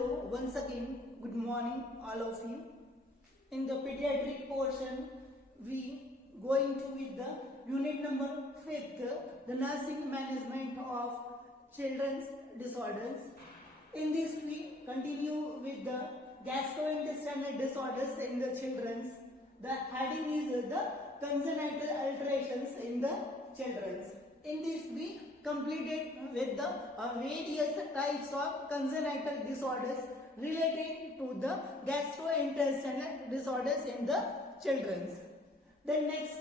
Hello, once again, good morning all of you. In the pediatric portion, we going to with the unit number 5th, the nursing management of children's disorders. In this we continue with the gastrointestinal disorders in the children's. The heading is the congenital alterations in the children's. In this we completed with the various types of congenital disorders related to the gastrointestinal disorders in the children's. Then next,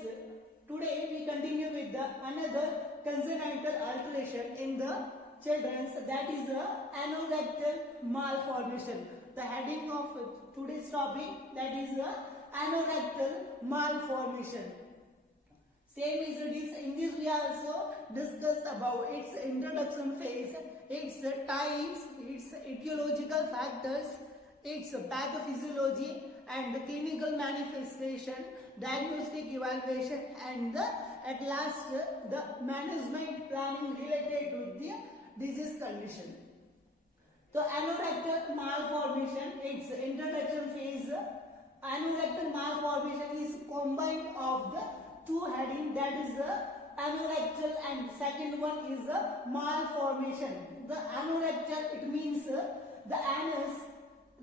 today we continue with the another congenital alteration in the children's, that is the anorectal malformation. The heading of today's topic, that is the anorectal malformation. Same as it is, in this we also discussed about its introduction phase, its types, its etiological factors, its pathophysiology and the clinical manifestation, diagnostic evaluation, and at last the management planning related to the disease condition. So anorectal malformation, its introduction phase, anorectal malformation is combined of the two heading, that is anorectal, and second one is malformation. The anorectal, it means the anus,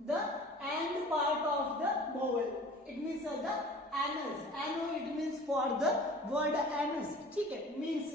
the end part of the bowel. It means the anus. Ano, it means for the word anus. Okay, means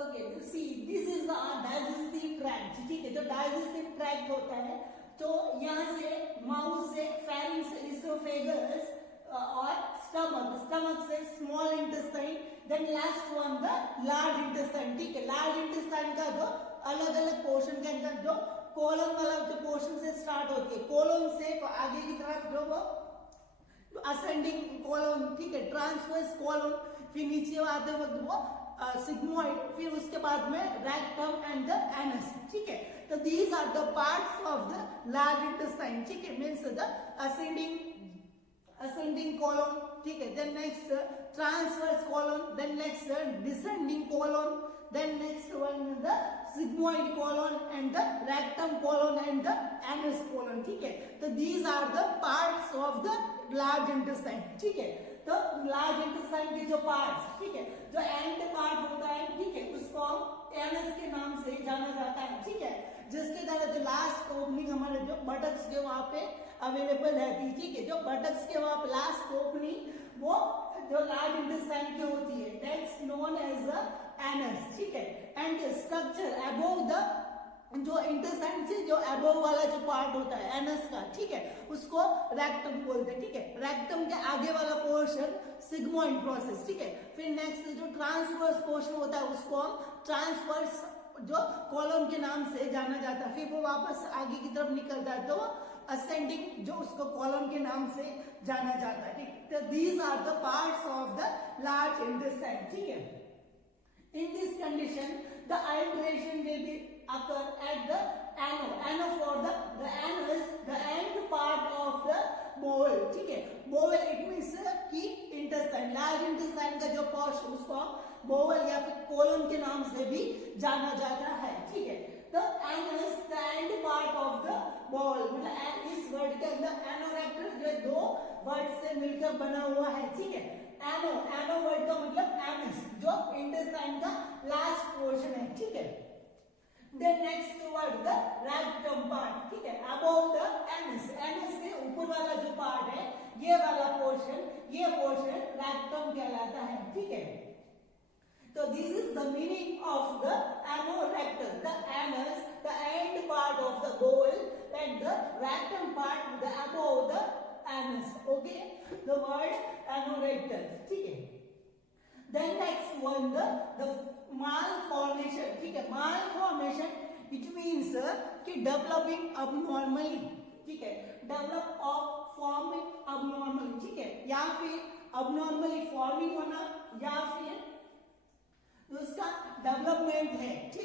okay, you see, this is the digestive tract. ठीक है, तो digestive tract होता है, तो यहाँ से mouth से pharynx, esophagus और stomach से small intestine, then last one the large intestine. ठीक है, large intestine का जो अलग अलग पोर्शन के अंदर जो कोलन वाला जो पोर्शन से स्टार्ट होती है, कोलन से आगे की तरफ जो वो असेंडिंग कोलन, ठीक है, ट्रांसवर्स कोलन, फिर नीचे आते वक्त वो सिग्मोइड, फिर उसके बाद में रेक्टम एंड द एनस. ठीक है, तो these are the parts of the large intestine. ठीक है, मींस द असेंडिंग कोलन. ठीक है, then next transverse colon, then next descending colon, then next one the sigmoid colon and the rectum colon and the anus colon. ठीक है, तो these are the parts of the large intestine. ठीक है, तो large intestine के जो parts, ठीक है, जो एंड पार्ट होता है, ठीक है, उसको एनस के नाम से जाना जाता है. ठीक है, जिसके द्वारा जो लास्ट ओपनिंग हमारे जो बटक्स के वहां पे अवेलेबल रहती है. ठीक है, जो बटक्स के वहां पे लास्ट ओपनिंग वो जो लार्ज इंटेस्टाइन की होती है, that's known as the anus. ठीक है, एंड स्ट्रक्चर अबव द जो इंटेस्टाइन से जो अबव वाला जो पार्ट होता है एनस का, ठीक है, उसको रेक्टम बोलते हैं. ठीक है, रेक्टम के आगे वाला पोर्शन सिग्मोइड प्रोसेस. ठीक है, फिर नेक्स्ट जो ट्रांसवर्स पोर्शन होता है उसको हम ट्रांसवर्स जो कॉलम के नाम से जाना जाता है. फिर वो वापस आगे की तरफ निकलता है तो असेंडिंग जो उसको कॉलम के नाम से जाना जाता है. ठीक, तो these are the parts of the large intestine. ठीक है, in this condition the alteration will be occur at the ano for the anus, the end part of the bowel. ठीक है, bowel it means कि intestine, large intestine का जो portion उसको bowel या फिर colon के नाम से भी जाना जाता है. ठीक है, the anus, the end part of the bowel, मतलब इस वर्ड के अंदर anorectal ये दो वर्ड से मिलकर बना हुआ है. ठीक है, एनो वर्ड का मतलब एनस, जो इंटेस्टाइन का लास्ट पोर्शन है. ठीक है, then next word the rectum part. ठीक है, अबव द एनस, एनस से ऊपर वाला जो पार्ट है, ये वाला पोर्शन, ये पोर्शन रेक्टम कहलाता है. ठीक है, तो this is the meaning of the anorectal, the anus, the end part of the bowel, and the rectum part, the above the anus. Okay, the word anorectal. ठीक है, then next one the malformation. ठीक है, malformation it means कि developing abnormally. ठीक है, develop of forming abnormally. ठीक है, या फिर abnormally forming होना, या फिर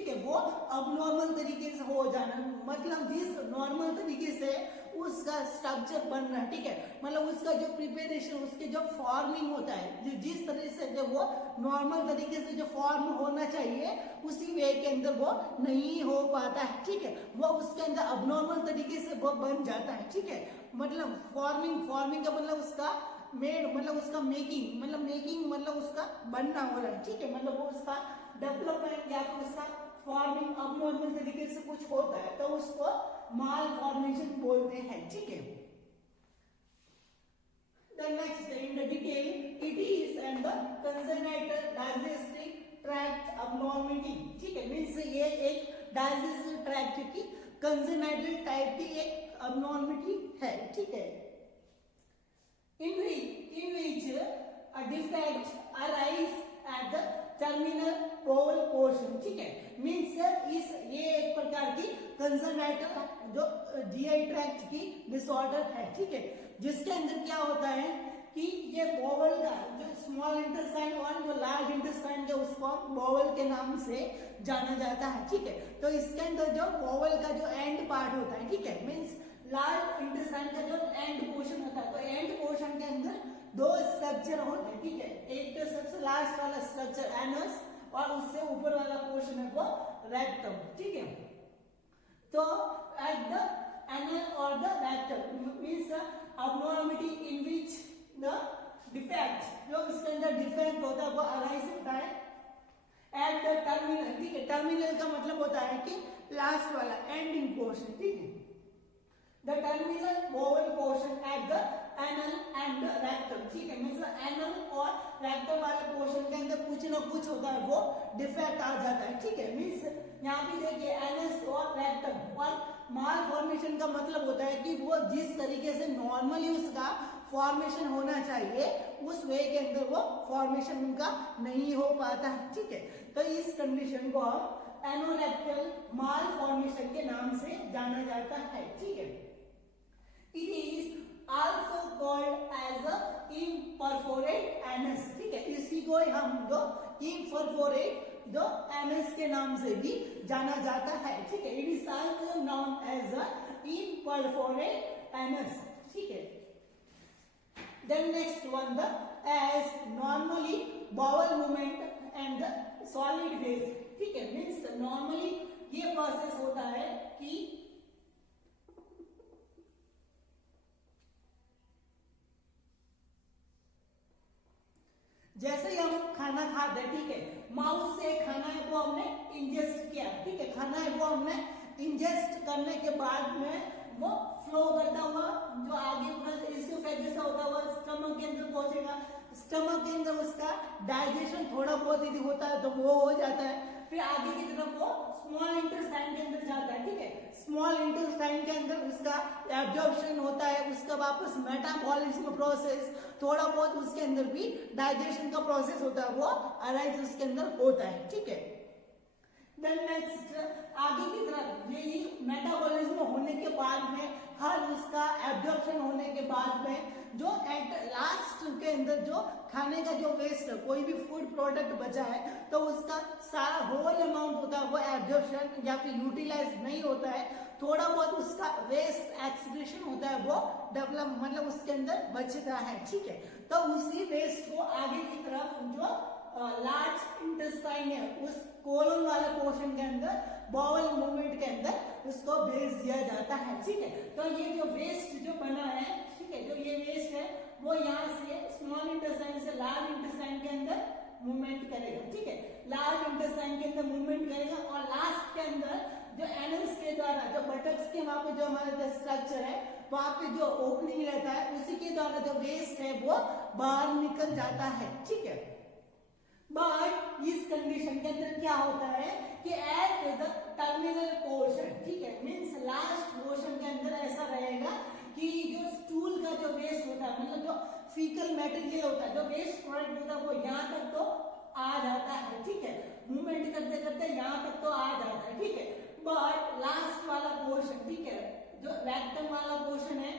ठीक है, वो अबनॉर्मल तरीके से हो जाना, मतलब जिस नॉर्मल तरीके से उसका स्ट्रक्चर बन रहा है, ठीक है, मतलब उसका जो प्रिपरेशन, उसके जो फॉर्मिंग होता है, जिस तरह से जब वो नॉर्मल तरीके से जो फॉर्म होना चाहिए उसी वे के अंदर वो नहीं हो पाता है, ठीक है, वो उसके अंदर अबनॉर्मल तरीके से वो बन जाता है, ठीक है, मतलब फॉर्मिंग का मतलब उसका मेड, मतलब उसका मेकिंग, मतलब उसका बनना हो रहा है, ठीक है, मतलब वो उसका डेवलपमेंट या फिर उसका फॉर्मिंग अबनॉर्मल तरीके से कुछ होता है तो उसको माल फॉर्मेशन बोलते हैं, ठीक है। The next in the detail it is and the congenital digestive tract abnormality, ठीक है, मीन्स ये एक डाइजेस्टिव ट्रैक्ट की congenital टाइप की एक abnormality है, ठीक है, in which a defect arise at the terminal bowel portion, ठीक है, मीन्स इस ये एक प्रकार की कंसर्नाइटल जो जीआई ट्रैक्ट की डिसऑर्डर है, ठीक है, जिसके अंदर क्या होता है कि ये बोवल का जो स्मॉल इंटेस्टाइन और जो लार्ज इंटेस्टाइन जो उसको बोवल के नाम से जाना जाता है, ठीक है, तो इसके अंदर जो बोवल का जो एंड पार्ट होता है, ठीक है, मीन्स लार्ज इंटेस्टाइन का जो एंड पोर्शन होता है, तो एंड पोर्शन के अंदर दो स्ट्रक्चर होते हैं, ठीक है, एक तो सबसे लास्ट वाला स्ट्रक्चर एनस और उससे ऊपर वाला पोर्शन है वो रेक्टम, ठीक है, तो एट द एनल और the rectum means abnormality in which the defect, जो इसके अंदर डिफेक्ट होता है वो अराइज होता है एट द टर्मिनल, ठीक है, टर्मिनल का मतलब होता है कि लास्ट वाला एंडिंग पोर्शन, ठीक है, the terminal bowel portion at the anal and the rectum, ठीक है, मतलब एनल और रेक्टम वाले पोर्शन के अंदर कुछ ना कुछ होता है वो डिफेक्ट आ जाता है, ठीक है, मींस यहाँ पे देखिए एनस और रेक्टम और माल फॉर्मेशन का मतलब होता है कि वो जिस तरीके से नॉर्मली उसका फॉर्मेशन होना चाहिए उस वे के अंदर वो फॉर्मेशन उनका नहीं हो पाता है, ठीक है, तो इस कंडीशन को हम एनोरेक्टल माल फॉर्मेशन के नाम से जाना जाता है, ठीक है, it is also called as a imperforate anus, ठीक है, इसी को हम जो imperforate जो anus के नाम से भी जाना जाता है, ठीक है, it is also known as a imperforate anus, ठीक है, then next one the as normally bowel movement and the solid waste, ठीक है, means normally ये प्रोसेस होता है कि जैसे ही हम खाना खाते हैं, ठीक है, माउथ से खाना है वो हमने इंजेस्ट किया, ठीक है, खाना है वो हमने इंजेस्ट करने के बाद में वो फ्लो करता हुआ जो आगे पूरा इसोफेगस होता हुआ स्टमक के अंदर पहुंचेगा, स्टमक के अंदर उसका डाइजेशन थोड़ा बहुत यदि होता है तो वो हो जाता है, फिर आगे की तरफ वो स्मॉल इंटेस्टाइन के अंदर जाता है, ठीक है, स्मॉल इंटेस्टाइन के अंदर उसका एब्जॉर्प्शन होता है, उसका वापस मेटाबॉलिज्म प्रोसेस थोड़ा बहुत उसके अंदर भी डाइजेशन का प्रोसेस होता है वो अराइज उसके अंदर होता है, ठीक है, देन नेक्स्ट आगे की तरफ यही मेटाबॉलिज्म होने के बाद में हर उसका एब्जॉर्प्शन होने के बाद में जो एट लास्ट के अंदर जो खाने का जो वेस्ट है कोई भी फूड प्रोडक्ट बचा है तो उसका सारा होल अमाउंट होता है वो एब्जॉर्प्शन या फिर यूटिलाइज नहीं होता है, थोड़ा बहुत उसका वेस्ट एक्सक्रीशन होता है वो डेवलप मतलब उसके अंदर बचता है, ठीक है, तो उसी वेस्ट को आगे की तरफ जो लार्ज इंटेस्टाइन है उस कोलन वाले पोर्शन के अंदर बाउल मूवमेंट के अंदर उसको भेज दिया जाता है, ठीक है, तो ये जो वेस्ट जो बना है, ठीक है, जो ये वेस्ट है वो यहाँ से स्मॉल इंटेस्टाइन से लार्ज इंटेस्टाइन के अंदर मूवमेंट करेगा, ठीक है, लार्ज इंटेस्टाइन के अंदर मूवमेंट करेगा और लास्ट के अंदर जो एनल्स के द्वारा जो बटक्स के वहां पे जो हमारे स्ट्रक्चर है वहां पे जो ओपनिंग रहता है उसी के द्वारा जो वेस्ट है वो बाहर निकल जाता है, ठीक है, बट इस कंडीशन के अंदर क्या होता है कि एट द टर्मिनल पोर्शन, ठीक है, मींस लास्ट पोर्शन के अंदर ऐसा रहेगा कि जो स्टूल का जो वेस्ट होता है मतलब जो फीकल मटेरियल होता है जो वेस्ट प्रोडक्ट होता है वो यहाँ तक तो आ जाता है, ठीक है, मूवमेंट करते करते यहाँ तक तो आ जाता है, ठीक है, बट लास्ट वाला पोर्शन, ठीक है, जो रेक्टम वाला पोर्शन है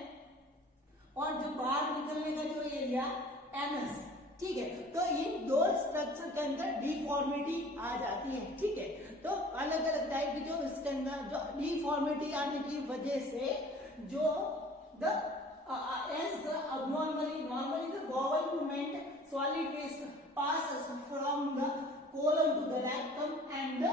और जो बाहर निकलने का जो एरिया एनस, ठीक है। तो इन दो स्ट्रक्चर के अंदर डिफॉर्मिटी आ जाती है, ठीक है। तो अलग अलग टाइप की जो इसके अंदर जो डिफॉर्मिटी आने की वजह से जो the normally the bowel movement solid waste passes from the colon to the rectum and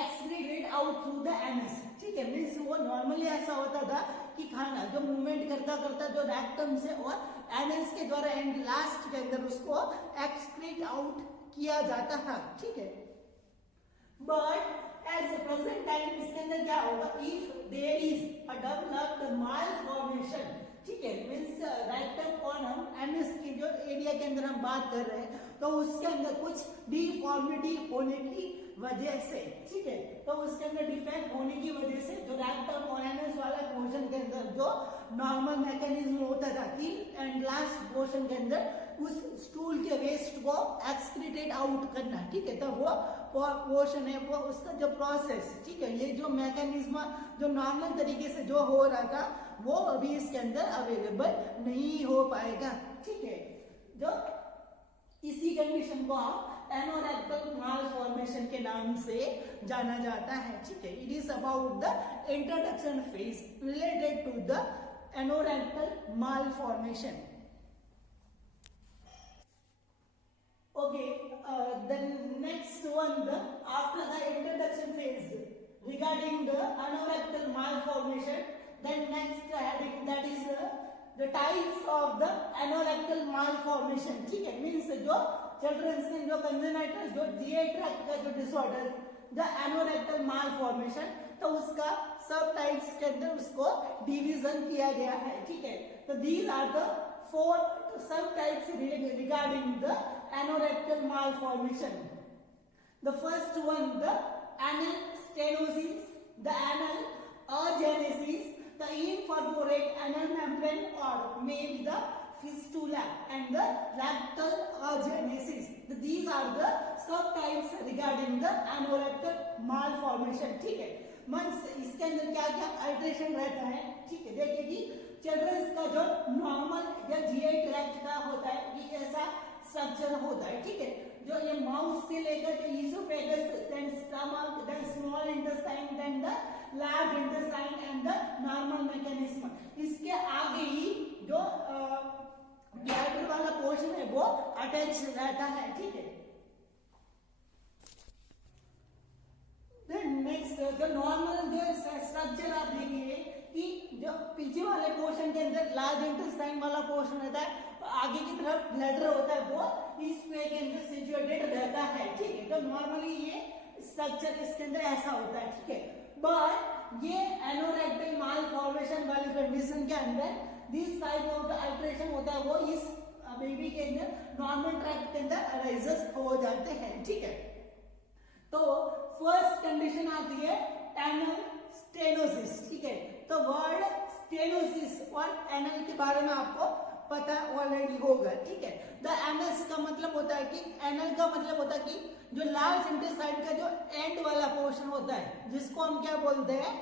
excreted out through the anus, ठीक है। मीन्स वो नॉर्मली ऐसा होता था कि खाना जो मूवमेंट करता करता जो रेक्टम से और एनस के द्वारा एंड लास्ट के अंदर उसको एक्सक्रीट आउट किया जाता था, ठीक है। But at the present time इसके अंदर क्या होगा, if there is a developed malformation, ठीक है, मीन्स रेक्टम और हम एनस की जो एरिया के अंदर हम बात कर रहे हैं, तो उसके अंदर कुछ डिफॉर्मिटी होने की वजह से, ठीक है, तो उसके अंदर डिफेक्ट होने की वजह से जो रेक्टम और एनस वाला पोर्शन के अंदर जो नॉर्मल मैकेनिज्म होता था कि एंड लास्ट पोर्शन के अंदर उस स्टूल के वेस्ट को एक्सक्रीटेड आउट करना, ठीक है, तो वो पोर्शन है वो उसका जो प्रोसेस, ठीक है, ये जो मैकेनिज्म जो नॉर्मल तरीके से जो हो रहा था वो अभी इसके अंदर अवेलेबल नहीं हो पाएगा, ठीक है। जो इसी कंडीशन को हम एनोरेक्टल मालफॉर्मेशन के नाम से जाना जाता है, ठीक है। It is about the introduction phase related to the anorectal malformation. Okay, the next one, after the introduction phase regarding the anorectal malformation, then next heading that is the types of the anorectal malformation, ठीक है, means जो children's में जो congenital जो GI tract का जो disorder the anorectal malformation, तो उसका सब टाइप्स के अंदर उसको डिवीजन किया गया है, ठीक है। तो these are the 4 subtypes regarding the anorectal malformation. The first one, the anal stenosis, the anal agenesis, the imperforate anal membrane or maybe the fistula, and the rectal agenesis. These are the subtypes regarding the anorectal malformation, ठीक है। Means इसके अंदर क्या क्या alteration रहता है, ठीक है। देखिए कि चिल्ड्रंस का जो नॉर्मल या जीआई ट्रैक्ट का होता है ये ऐसा स्ट्रक्चर होता है, ठीक है। जो ये माउथ से लेकर के oesophagus, then stomach, then small intestine, then the large intestine and the normal mechanism, इसके आगे ही जो ब्लैडर वाला पोर्शन है वो अटैच रहता है, ठीक है। नेक्स्ट जो नॉर्मल जो स्ट्रक्चर आप देखिए कि जो पीछे वाले पोर्शन के अंदर लार्ज इंटेस्टाइन वाला पोर्शन रहता है, आगे की तरफ ब्लैडर होता है वो इस पे के अंदर सिचुएटेड रहता है, ठीक है। तो नॉर्मली ये स्ट्रक्चर इसके अंदर ऐसा होता है, ठीक है। बट ये एनोरेक्टल मालफॉर्मेशन वाली कंडीशन के अंदर दिस टाइप ऑफ अल्ट्रेशन होता है वो इस बेबी के अंदर नॉर्मल ट्रैक्ट के अंदर अराइजेस हो जाते हैं, ठीक है। तो फर्स्ट कंडीशन आती है एनल स्टेनोसिस, ठीक है। तो वर्ड स्टेनोसिस और एनल के बारे में आपको पता ऑलरेडी होगा, ठीक है। द एनस का मतलब होता है कि एनल का मतलब होता है कि जो लार्ज इंटेस्टाइन का जो एंड वाला पोर्शन होता है जिसको हम क्या बोलते हैं,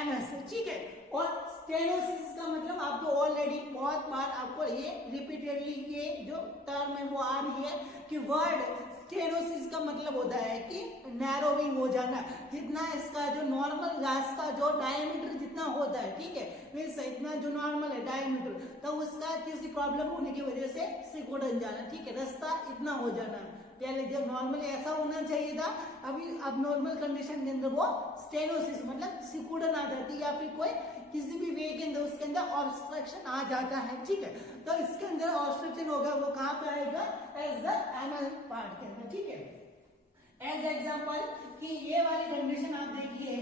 एनस, ठीक है। और स्टेनोसिस का मतलब आपको ऑलरेडी बहुत बार आपको ये रिपीटेडली ये जो टर्म है वो आ रही है कि वर्ड स्टेनोसिस का मतलब होता है कि नैरोइंग हो जाना, जितना इसका जो नॉर्मल रास्ता जो डायमीटर जितना होता है, ठीक है, मीन्स इतना जो नॉर्मल है डायमीटर, तो उसका किसी प्रॉब्लम होने की वजह से सिकुड़न जाना, ठीक है, रास्ता इतना हो जाना। पहले जब नॉर्मली ऐसा होना चाहिए था, अभी अब नॉर्मल कंडीशन के अंदर वो स्टेनोसिस मतलब सिकुड़न आ जाती या फिर कोई किसी भी वे के अंदर उसके अंदर ऑब्स्ट्रक्शन आ जाता है, ठीक है। तो इसके अंदर ऑब्स्ट्रक्शन होगा वो कहाँ पे आएगा, एज द एनल पार्ट के अंदर, ठीक है। एज एग्जांपल कि ये वाली कंडीशन आप देखिए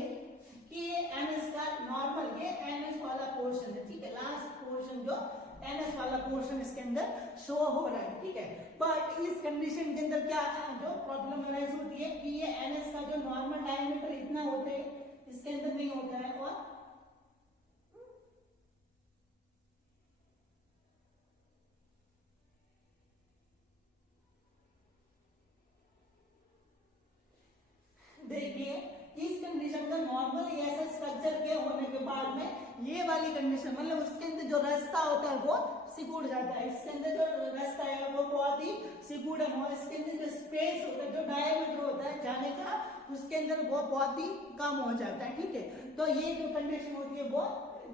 कि ये एनएस का नॉर्मल ये एनएस वाला पोर्शन है, ठीक है, लास्ट पोर्शन जो एनएस वाला पोर्शन इसके अंदर शो हो रहा है, ठीक है। बट इस कंडीशन के अंदर क्या जो प्रॉब्लम अराइज होती है कि ये एनएस का जो नॉर्मल डायमीटर इतना होते हैं इसके अंदर नहीं होता है, और देखिए इस कंडीशन का नॉर्मल ऐसा स्ट्रक्चर के होने के बाद में ये वाली कंडीशन मतलब उसके अंदर जो रास्ता होता है वो सिकुड़ जाता है। इसके अंदर जो रास्ता है वो बहुत ही सिकुड़ है, इसके अंदर जो स्पेस होता है, जो डायमीटर होता है जाने का, उसके अंदर वो बहुत ही कम हो जाता है। ठीक है, तो ये जो कंडीशन होती है वो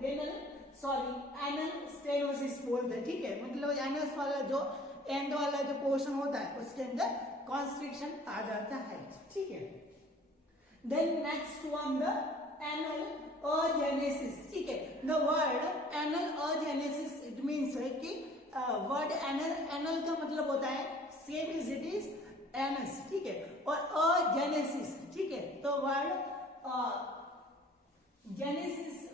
एनल स्टेनोसिस बोलते हैं। ठीक है, मतलब एनस वाला जो एंड वाला जो पोर्शन होता है उसके अंदर कॉन्स्ट्रिक्शन आ जाता है। ठीक है, then next one the anal agenesis. ठीक है, the word anal agenesis it means है कि वर्ड एनल का मतलब होता है same is it is anus. ठीक है, और अजेनेसिस, ठीक है, तो वर्ड जेनेसिस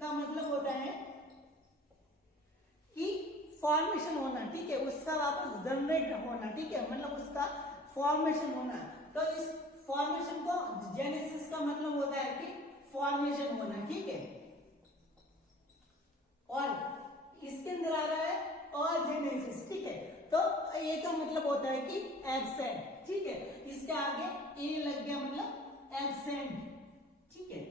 का मतलब होता है कि फॉर्मेशन होना। ठीक है, उसका वापस जनरेट होना। ठीक है, मतलब उसका फॉर्मेशन होना। तो इस फॉर्मेशन को जेनेसिस का मतलब होता है कि फॉर्मेशन होना। ठीक है, और इसके अंदर आ रहा है अजेनेसिस। ठीक है, तो ये का मतलब होता है कि एब्सेंट। ठीक है, इसके आगे ए लग गया मतलब एब्सेंट। ठीक है,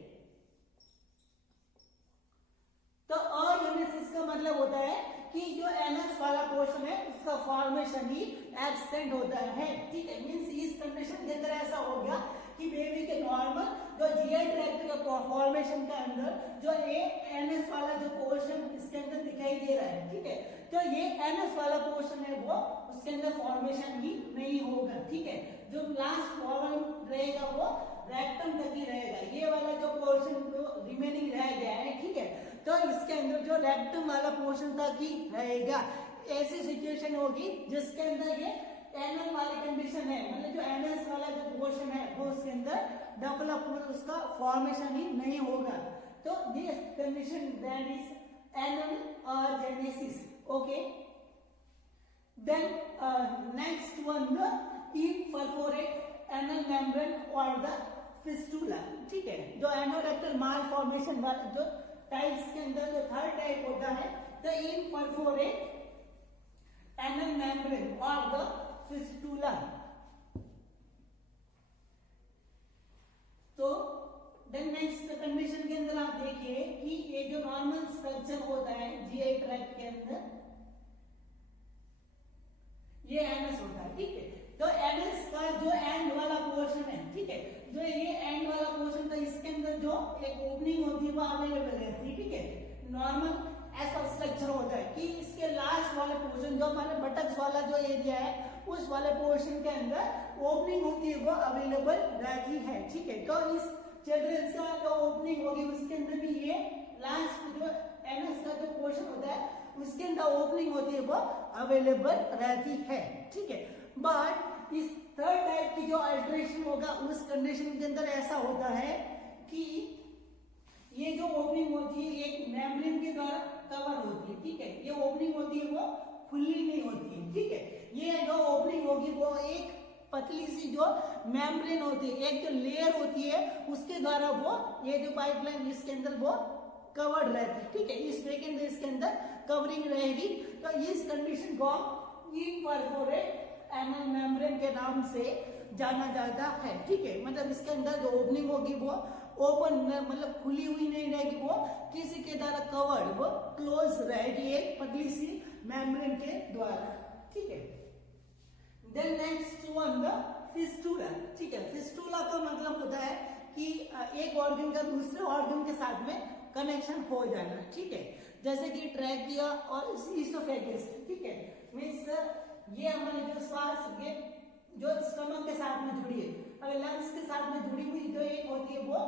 तो अजेनेसिस का मतलब होता है कि जो एनस वाला पोर्शन है उसका फॉर्मेशन ही एब्सेंट होता है। ठीक है, मींस इस कंडीशन के अंदर ऐसा हो गया कि बेबी के नॉर्मल जो जीआई ट्रैक्ट का फॉर्मेशन के अंदर जो एनएस वाला जो पोर्शन इसके अंदर दिखाई दे रहा है। ठीक है, तो ये एनएस वाला पोर्शन है वो उसके अंदर फॉर्मेशन ही नहीं होगा। ठीक है, जो लास्ट कॉलम रहेगा वो रेक्टम तक ही रहेगा। ये वाला जो पोर्शन जो रिमेनिंग रह गया है, ठीक है, तो इसके अंदर जो रेक्टम वाला पोर्शन तक ही रहेगा। ऐसी सिचुएशन होगी जिसके अंदर ये एनल वाली कंडीशन है, मतलब जो एनएस वाला जो पोर्शन है वो उसके अंदर डेवलप उसका फॉर्मेशन ही नहीं होगा। तो this condition that is anal agenesis. Okay, then next one the imperforate anal membrane और द फिस्टुला। ठीक है, जो एनोरेक्टल मालफॉर्मेशन वाला जो टाइप्स के अंदर जो थर्ड टाइप होता है द इम्परफोरेट एनल मेम्ब्रेन और द फिस्टुला। तो देन नेक्स्ट कंडीशन के अंदर आप देखिए कि ये जो नॉर्मल स्ट्रक्चर होता है जीआई ट्रैक्ट के अंदर ये एनस होता है। ठीक है, तो एनस का जो एंड वाला पोर्शन है, ठीक है, जो ये एंड वाला पोर्शन था इसके अंदर जो एक ओपनिंग होती है वो अवेलेबल रहती है। ठीक है, नॉर्मल ऐसा स्ट्रक्चर होता है कि इसके लास्ट वाले पोर्शन जो हमारे बटक्स वाला जो एरिया है उस वाले पोर्शन के अंदर ओपनिंग होती है वो अवेलेबल रहती है। ठीक है, तो इस चिल्ड्रंस का जो ओपनिंग होगी उसके अंदर भी ये लास्ट जो एनस का जो पोर्शन होता है उसके अंदर ओपनिंग होती है वो अवेलेबल रहती है। ठीक है, बट इस थर्ड टाइप की जो अल्टरेशन होगा उस कंडीशन के अंदर ऐसा होता है कि ये जो ओपनिंग होती है एक मेम्ब्रेन के द्वारा कवर होती है। ठीक है, ये ओपनिंग होती है वो खुली नहीं होती है। ठीक है, ये जो ओपनिंग होगी वो एक पतली सी जो मेम्ब्रेन होती है, एक जो लेयर होती है उसके द्वारा वो ये जो पाइपलाइन इसके अंदर वो कवर्ड रहती है। ठीक है, इस वे के अंदर इसके अंदर कवरिंग रहेगी। तो इस कंडीशन को इम्परफोरेट एनल मेम्ब्रेन के नाम से जाना जाता है। ठीक है, मतलब इसके अंदर जो ओपनिंग होगी वो ओपन मतलब खुली हुई नहीं रहेगी, वो किसी के द्वारा कवर्ड वो क्लोज रहेगी एक पतली सी मेम्ब्रेन के द्वारा। ठीक है, then next one the fistula. ठीक है, फिस्टुला का मतलब होता है कि एक ऑर्गन का दूसरे ऑर्गन के साथ में कनेक्शन हो जाना। ठीक है, जैसे कि ट्रैकिया और इसोफेगस। ठीक है, मींस ये हमारे जो श्वास ये जो स्टमक के साथ में जुड़ी है, अगर लंग्स के साथ में जुड़ी हुई जो एक होती है वो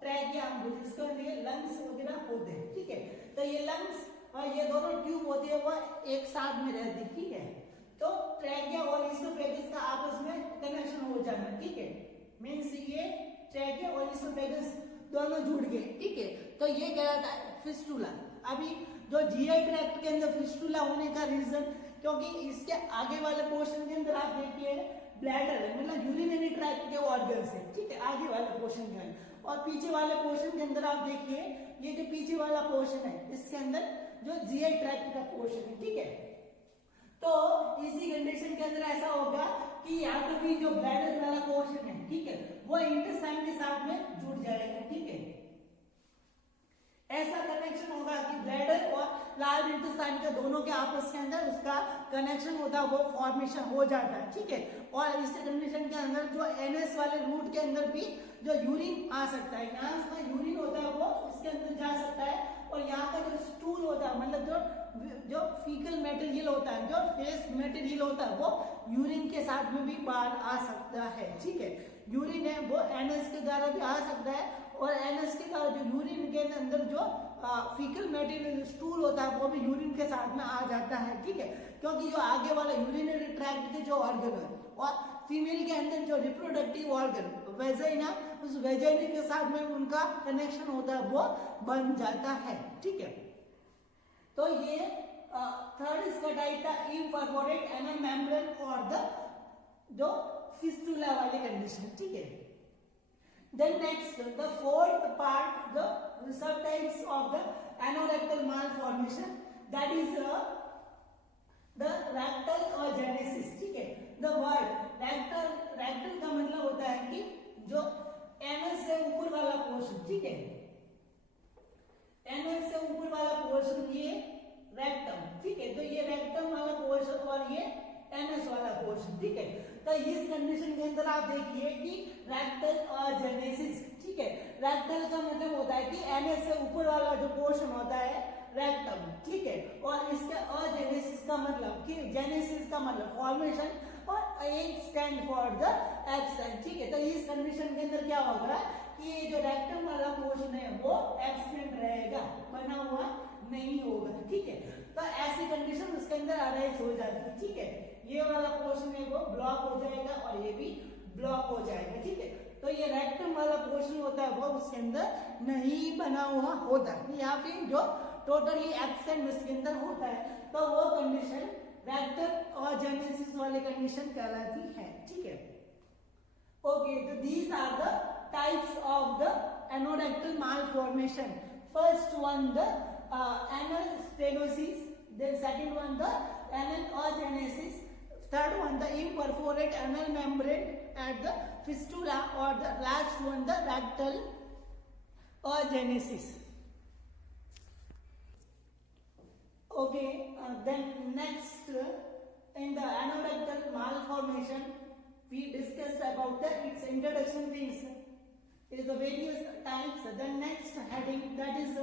ट्रैकिया, जिसको लिए लंग्स वगैरह होते हैं। ठीक है, तो ये लंग्स और ये दोनों ट्यूब होती है वो एक साथ में रहती है। ठीक है, तो ट्रैकिया और इसोफेगस का आपस में कनेक्शन हो जाना। ठीक है, मींस ये ट्रैकिया और इसोफेगस दोनों जुड़ गए। ठीक है, तो ये कहलाता है फिस्टुला। अभी जो जीआई ट्रैक्ट के अंदर फिस्टुला होने का रीजन क्योंकि इसके आगे वाले पोर्शन के अंदर आप देखिए ब्लैडर है, मतलब यूरिनरी ट्रैक्ट के ऑर्गन है। ठीक है, आगे वाले पोर्शन के अंदर, और पीछे वाले पोर्शन के अंदर आप देखिए ये जो पीछे वाला पोर्शन है इसके अंदर जो जीआई ट्रैक्ट का पोर्शन है। ठीक है, तो इसी कंडीशन के अंदर ऐसा होगा कि यहाँ पे भी जो ब्लैडर वाला पोर्शन है, ठीक है, वो इंटेस्टाइन के साथ में जुड़ जाएगा। ठीक है, ऐसा कनेक्शन होगा कि ब्लैडर और लार्ज इंटेस्टाइन के दोनों के आपस के अंदर उसका कनेक्शन होता है, वो फॉर्मेशन हो जाता है, ठीक है। और इस कंडीशन के अंदर जो एनएस वाले रूट के अंदर भी जो यूरिन आ सकता है, यहाँ का यूरिन होता है वो इसके अंदर जा सकता है, और यहाँ का जो स्टूल होता है मतलब जो फीकल मटेरियल होता है, जो फेस मटेरियल होता है, वो यूरिन के साथ में भी बाहर आ सकता है, ठीक है। यूरिन है वो एनएस के द्वारा भी आ सकता है, और एनएस के द्वारा जो यूरिन के अंदर जो फीकल मटेरियल स्टूल होता है वो भी यूरिन के साथ में आ जाता है, ठीक है। क्योंकि जो आगे वाला यूरिनरी ट्रैक्ट के जो ऑर्गन है और फीमेल के अंदर जो रिप्रोडक्टिव ऑर्गन वेजाइना, उस वेजाइना के साथ में उनका कनेक्शन होता है वो बन जाता है, ठीक है। तो ये थर्ड इसका टाइप था इम्परफोरेट एनल मेम्ब्रेन और द जो फिस्टुला वाली कंडीशन, ठीक है। Then next, the fourth part, the subtypes of the anorectal malformation, that is the rectal or genesis, ठीक है। The word rectal का मतलब होता है कि जो एनस से ऊपर वाला पोर्शन, ठीक है, एनस से ऊपर वाला पोर्शन ये रेक्टम, ठीक है। तो ये रेक्टम वाला पोर्शन और ये एनएस वाला पोर्शन, ठीक है। तो इस कंडीशन के अंदर आप देखिए कि रेक्टल और जेनेसिस, ठीक है। रेक्टल का मतलब होता है कि एनएस से ऊपर वाला जो पोर्शन होता है रेक्टम, ठीक है, और इसके अजेनेसिस का मतलब कि जेनेसिस का मतलब फॉर्मेशन और ए स्टैंड फॉर द एब्सेंट, ठीक है। तो इस कंडीशन के अंदर क्या होगा कि ये जो रेक्टम वाला पोर्शन है वो एब्सेंट रहेगा, बना हुआ नहीं होगा, ठीक है। तो ऐसी कंडीशन उसके अंदर अराइज हो जाती है, ठीक है। ये वाला पोर्शन है वो ब्लॉक हो जाएगा और ये भी ब्लॉक हो जाएगा, ठीक है। तो ये रेक्टम वाला पोर्शन होता है वो उसके अंदर नहीं बना हुआ होता है, या फिर जो टोटली एब्सेंट उसके अंदर होता है, तो वो कंडीशन रेक्टल और जेनेसिस वाली कंडीशन कहलाती है, ठीक है। ओके, तो these are the types of the anorectal malformation. First one the anal stenosis, then second one the anal agenesis, third one the imperforate anal membrane at the fistula, or the last one the rectal agenesis. Okay, then next in the anorectal malformation we discussed about the its introduction phase is the various types. The next heading, that is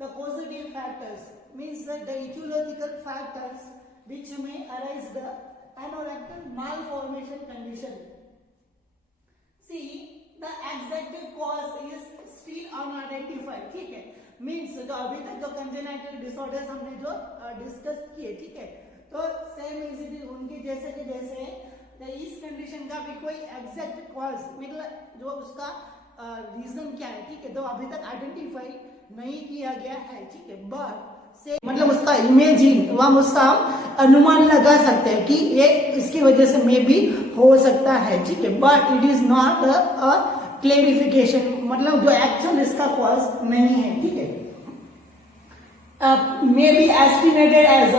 the causative factors, means the etiological factors which may arise the anorectal malformation condition. See, the exact cause is still unidentified, ठीक है। Means जो अभी तक जो congenital disorders हमने जो discuss किए, ठीक है, तो सेम इज उनके जैसे के जैसे इस कंडीशन का भी कोई एग्जैक्ट कॉज मतलब जो उसका रीजन क्या है, ठीक है, तो अभी तक आइडेंटिफाई नहीं किया गया है, ठीक है। बट से मतलब उसका इमेजिंग हम उसका अनुमान लगा सकते हैं कि ये इसकी वजह से मे भी हो सकता है, ठीक है, but it is not a clarification, मतलब जो एक्चुअल इसका कॉज नहीं है, ठीक है। May be estimated as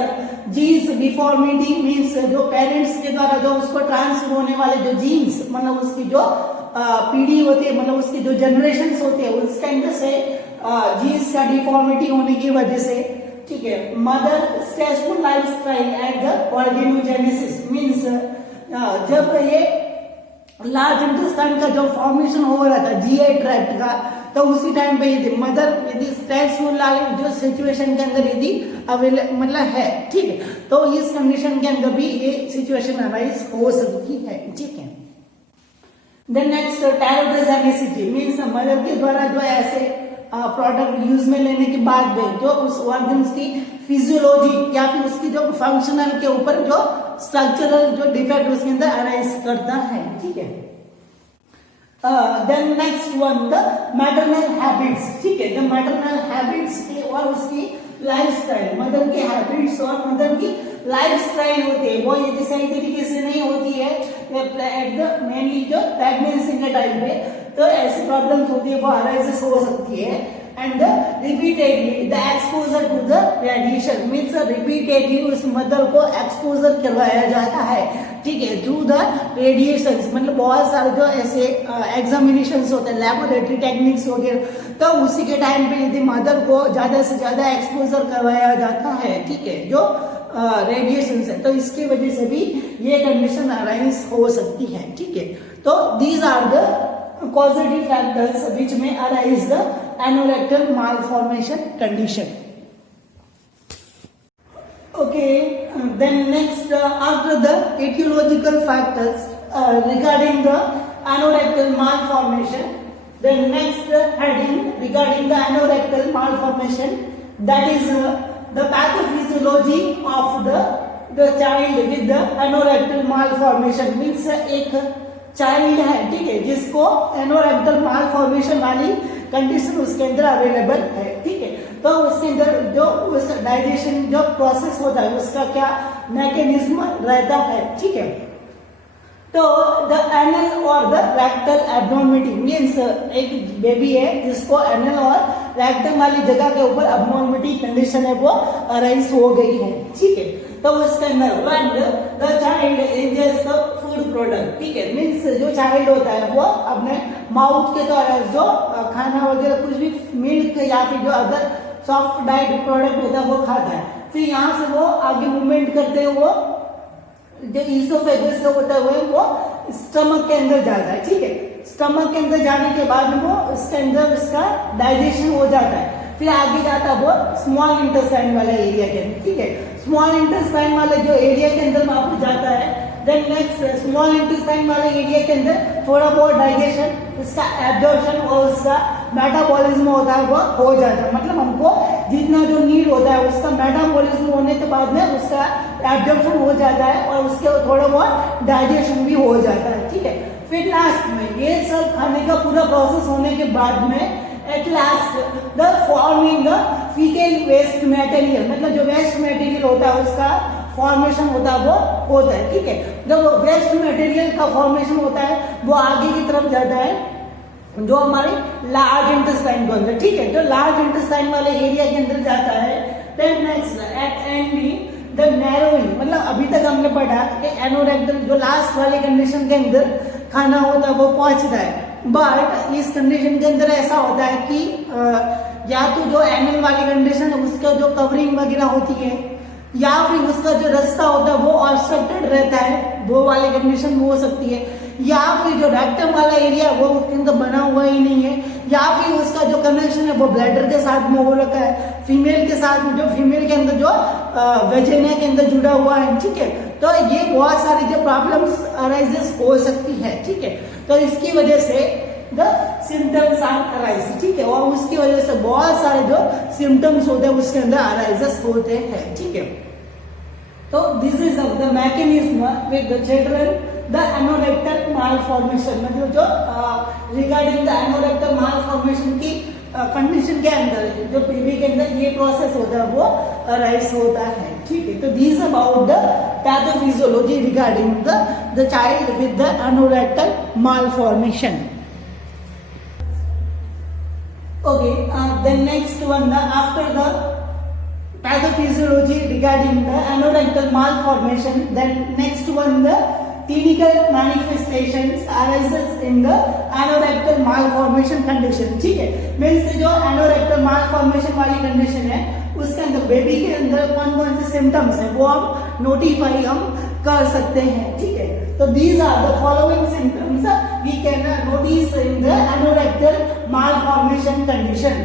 genes deformity, means जो पेरेंट्स के द्वारा जो उसको ट्रांसफर होने वाले जो जीन्स मतलब उसकी जो पीढ़ी होती है, मतलब उसकी जो जनरेशन होती है उसके अंदर से जीन्स का डिफॉर्मिटी होने की वजह से, ठीक है। Mother stressful lifestyle at the organogenesis, means जब ये लार्ज इंटेस्टाइन का जो फॉर्मेशन हो रहा था जीआई ट्रैक्ट का, तो उसी टाइम पे यदि मदर यदि स्ट्रेसफुल जो सिचुएशन के अंदर यदि अवेलेबल मतलब है, ठीक है, तो इस कंडीशन के अंदर भी ये सिचुएशन अराइज हो सकती है, ठीक है। देन नेक्स्ट टेरोडोजेनेसिटी, मीन्स मदर के द्वारा जो ऐसे प्रोडक्ट यूज में लेने के बाद में जो उस ऑर्गन्स की फिजियोलॉजी या फिर उसकी जो फंक्शनल के ऊपर जो स्ट्रक्चरल जो डिफेक्ट उसके अंदर अराइज करता है, ठीक है। Then next one the maternal habits, ठीक है। जो मैटरनल हैबिट्स की और उसकी लाइफस्टाइल, मदर की हैबिट्स और मदर की लाइफस्टाइल होती है वो यदि सही तरीके से नहीं होती है एट द मेनली जो प्रेगनेंसी के टाइम पे, तो ऐसी प्रॉब्लम्स होती है वो अराइजेस हो सकती है। and repeatedly the exposure to the radiation means repeatedly उस मदर को एक्सपोजर करवाया जाता है, ठीक है, थ्रू द रेडिएशन। मतलब बहुत सारे जो ऐसे एग्जामिनेशंस होते हैं, लैबोरेटरी टेक्निक्स वगैरह, तो उसी के टाइम पे यदि मदर को ज्यादा से ज्यादा एक्सपोजर करवाया जाता है, ठीक है, जो रेडिएशन से, तो इसकी वजह से भी ये कंडीशन अराइज हो सकती है, ठीक है। तो these are the causative factors which may arise the anorectal malformation condition. Okay, then next after the etiological factors regarding the anorectal malformation, the next heading regarding the anorectal malformation, that is the pathophysiology of the child with the anorectal malformation means एक child है, ठीक है, जिसको anorectal malformation वाली condition उसके अंदर available है, ठीक है। तो उसके अंदर जो उस डाइजेशन जो प्रोसेस होता है उसका क्या मैकेनिज्म रहता है, ठीक है। तो द एनल और द रेक्टल एब्नॉर्मिटी मीन्स एक बेबी है जिसको एनल और रेक्टम वाली जगह के ऊपर एब्नॉर्मिटी कंडीशन है वो अराइज हो गई है, ठीक है। तो उसके अंदर when the child ingest the food product, ठीक है, मीन्स जो चाइल्ड होता है वो अपने माउथ के द्वारा जो खाना वगैरह कुछ भी मिल्क या फिर जो अदर सॉफ्ट डाइट प्रोडक्ट होता है वो खाता है, फिर यहाँ से वो आगे मूवमेंट करते हुए वो जो ईसोफेगस से होता है वो स्टमक के अंदर जाता है, ठीक है। स्टमक के अंदर जाने के बाद वो उसके अंदर उसका डाइजेशन हो जाता है, फिर आगे जाता है वो स्मॉल इंटेस्टाइन वाले एरिया के अंदर, ठीक है। स्मॉल इंटेस्टाइन वाले जो एरिया के अंदर वापस जाता है, देन नेक्स्ट स्मॉल इंटेस्टाइन वाले एरिया के अंदर थोड़ा बहुत डाइजेशन, उसका एब्जॉर्प्शन और उसका मेटाबॉलिज्म होता है वो हो जाता है। मतलब हमको जितना जो नीड होता है उसका मेटाबॉलिज्म होने के बाद में उसका एब्जॉर्प्शन हो जाता है और उसके थोड़ा बहुत डाइजेशन भी हो जाता है, ठीक है। फिर लास्ट में ये सब खाने का पूरा प्रोसेस होने के बाद में at last the forming the faecal waste material, मतलब जो वेस्ट मटेरियल होता है उसका फॉर्मेशन होता है वो होता है, ठीक है। जब वेस्ट मटेरियल का फॉर्मेशन होता है वो आगे की तरफ जाता है जो हमारे लार्ज इंटेस्टाइन के अंदर, ठीक है, जो लार्ज इंटेस्टाइन वाले एरिया के अंदर जाता है। Then next at end the narrowing, मतलब अभी तक हमने पढ़ा कि एनोरेक्टल जो लास्ट वाली कंडीशन के अंदर खाना होता है वो पहुंचता है, बट इस कंडीशन के अंदर ऐसा होता है कि या तो जो एनल वाली कंडीशन है उसका जो कवरिंग वगैरह होती है या फिर उसका जो रास्ता होता है वो ऑब्स्ट्रक्टेड रहता है, वो वाली कंडीशन हो सकती है, या फिर जो रेक्टम वाला एरिया वो उसके अंदर बना हुआ ही नहीं है, या फिर उसका जो कनेक्शन है वो ब्लैडर के साथ में हो रखा है, फीमेल के साथ में, जो फीमेल के अंदर जो वेजिना के अंदर जुड़ा हुआ है, ठीक है। तो ये बहुत सारी जो प्रॉब्लम्स अराइजेस हो सकती है, ठीक है। तो इसकी वजह से द सिम्टम्स आर अराइज, ठीक है, और उसकी वजह से बहुत सारे जो सिम्टम्स होते हैं उसके अंदर अराइजेस होते हैं, ठीक है। तो this is the mechanism with the children the anorectal malformation, मतलब जो रिगार्डिंग द एनोरेक्टल मालफॉर्मेशन की कंडीशन के अंदर जो बेबी के अंदर ये प्रोसेस होता है वो अराइज होता है, ठीक है। तो this about the pathophysiology regarding the child with the anorectal malformation. Okay, then next one, after the pathophysiology regarding the anorectal malformation, then next one, the clinical manifestations arises in the anorectal malformation condition, ठीक है। Means जो anorectal malformation वाली condition है उसके अंदर baby के अंदर कौन कौन से सिम्टम्स है वो हम नोटिफाई हम कर सकते हैं, ठीक है। तो these are the following symptoms we can notice in the anorectal malformation condition.